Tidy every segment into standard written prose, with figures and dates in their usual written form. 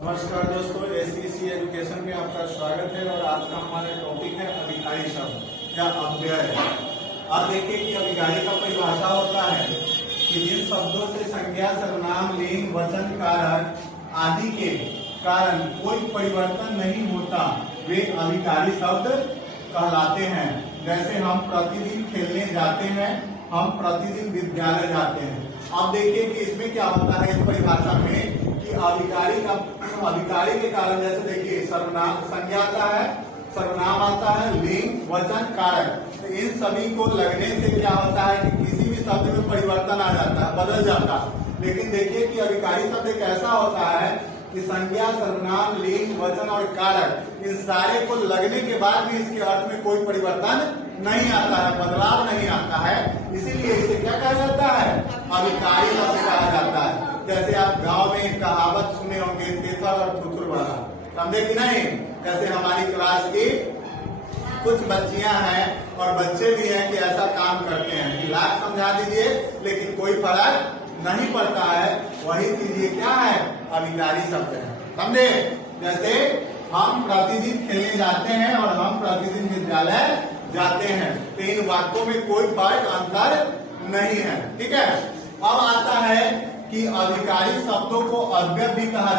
नमस्कार दोस्तों, SEC education में आपका स्वागत है। और आज का हमारा टॉपिक है अभिकारी शब्द या अव्यय। अब देखिए कि अभिकारी का परिभाषा होता है कि जिन शब्दों से संज्ञा, सर्वनाम, लिंग, वचन, कारक आदि के कारण कोई परिवर्तन नहीं होता वे अभिकारी शब्द कहलाते हैं। जैसे हम प्रतिदिन खेलने जाते हैं, हम प्रतिदिन विद्यालय जाते हैं। अब देखिए कि इसमें क्या होता है इस परिभाषा में कि अभिकारी के कारण, जैसे देखिए सर्वनाम, संज्ञा आता है, सर्वनाम आता है, लिंग, वचन, कारक। तो इन सभी को लगने से क्या होता है कि किसी भी शब्द में परिवर्तन आ जाता है, बदल जाता है। लेकिन देखिए कि अभिकारी शब्द एक ऐसा होता है कि संज्ञा, सर्वनाम, लिंग, वचन और कारक इन सारे को लगने के बाद भी इसके अर्थ में कोई परिवर्तन नहीं आता है, बदलाव नहीं आता है। इसीलिए इसे क्या कहा जाता है? अभिकारी शब्द कहा जाता है। जैसे आप गांव में एक कहावत सुने होंगे, थेथर और थुथुर वाला, समझे कि नहीं? जैसे हमारी क्लास की कुछ बच्चियां हैं और बच्चे भी हैं कि ऐसा काम करते हैं कि लाख समझा दीजिए लेकिन कोई फर्क नहीं पड़ता है। वही चीज ये क्या है? अभिकारी शब्द है, समझे? जैसे हम प्रतिदिन खेलने जाते हैं और हम प्रतिदिन विद्यालय जाते हैं, तो इन वाक्यों में कोई फर्क अंतर नहीं है। ठीक है। अब आता है कि अभिकारी शब्दों को अव्यय भी कहा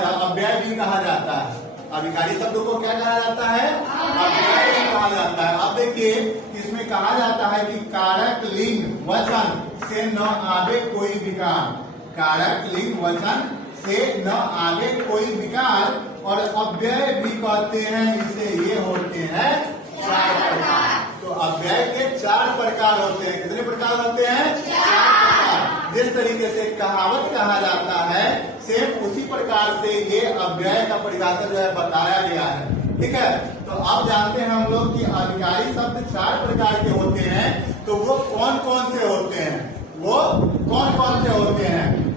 जाता है। अभिकारी शब्दों को क्या कहा जाता है? अव्यय भी कहा जाता है। अब देखिए इसमें कहा जाता है कि कारक, लिंग, वचन से न आवे कोई विकार। कारक, लिंग, वचन से न आवे कोई विकार। और अव्यय भी कहते हैं इसे। ये होते हैं 4 प्रकार। तो अव्यय के 4 प्रकार होते हैं। कितने प्रकार होते हैं? 4 प्रकार। जिस तरीके से कहावत कहा जाता है, सेम उसी प्रकार से ये अव्यय का परिभाषा जो है बताया गया है। ठीक है। तो अब जानते हैं हम लोग कि अभिकारी शब्द 4 प्रकार के होते हैं। तो वो कौन कौन से होते हैं?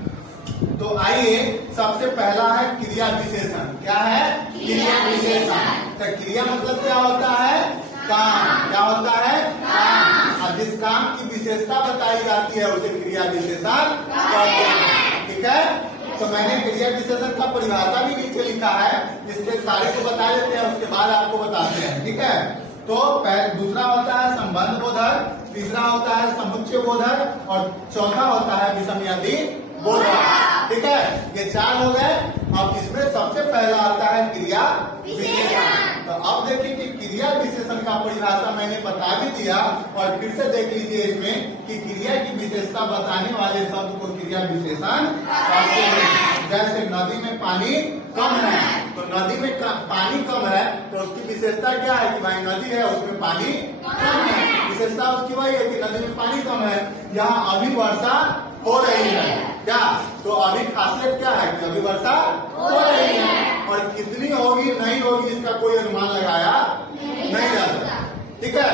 तो आइए, सबसे पहला है क्रिया विशेषण। क्या है? क्रिया विशेषण। तो क्रिया मतलब क्या होता है? काम। क्या होता है? काम। और जिस काम की विशेषता बताई जाती है उसे क्रिया विशेषण कहते हैं। ठीक है। तो मैंने क्रिया विशेषण का परिभाषा भी नीचे लिखा है, इसके सारे को बता देते हैं, उसके बाद आपको बताते हैं। ठीक है। तो दूसरा होता है संबंध बोधक, तीसरा होता है समुच्चय बोधक और चौथा होता है विषमयादि बोधक। ठीक है। ये 4 हो गए। अब इसमें सबसे पहला आता है क्रिया विशेषण। तो अब देखिए कि क्रिया विशेषण का परिभाषा मैंने बता भी दिया और फिर से देख लीजिए इसमें कि क्रिया की विशेषता बताने वाले शब्द को क्रिया विशेषण कहते हैं। जैसे नदी में पानी कम है, तो नदी में पानी कम है तो उसकी विशेषता क्या है कि भाई नदी है उसमें पानी कम है। विशेषता उसकी वही है कि नदी में पानी कम है। यहाँ अभी वर्षा हो रही है। क्या? तो अभी खासियत क्या है कि अभी वर्षा हो रही है। और कितनी होगी नहीं होगी इसका कोई अनुमान लगाया नहीं जा सकता। ठीक है।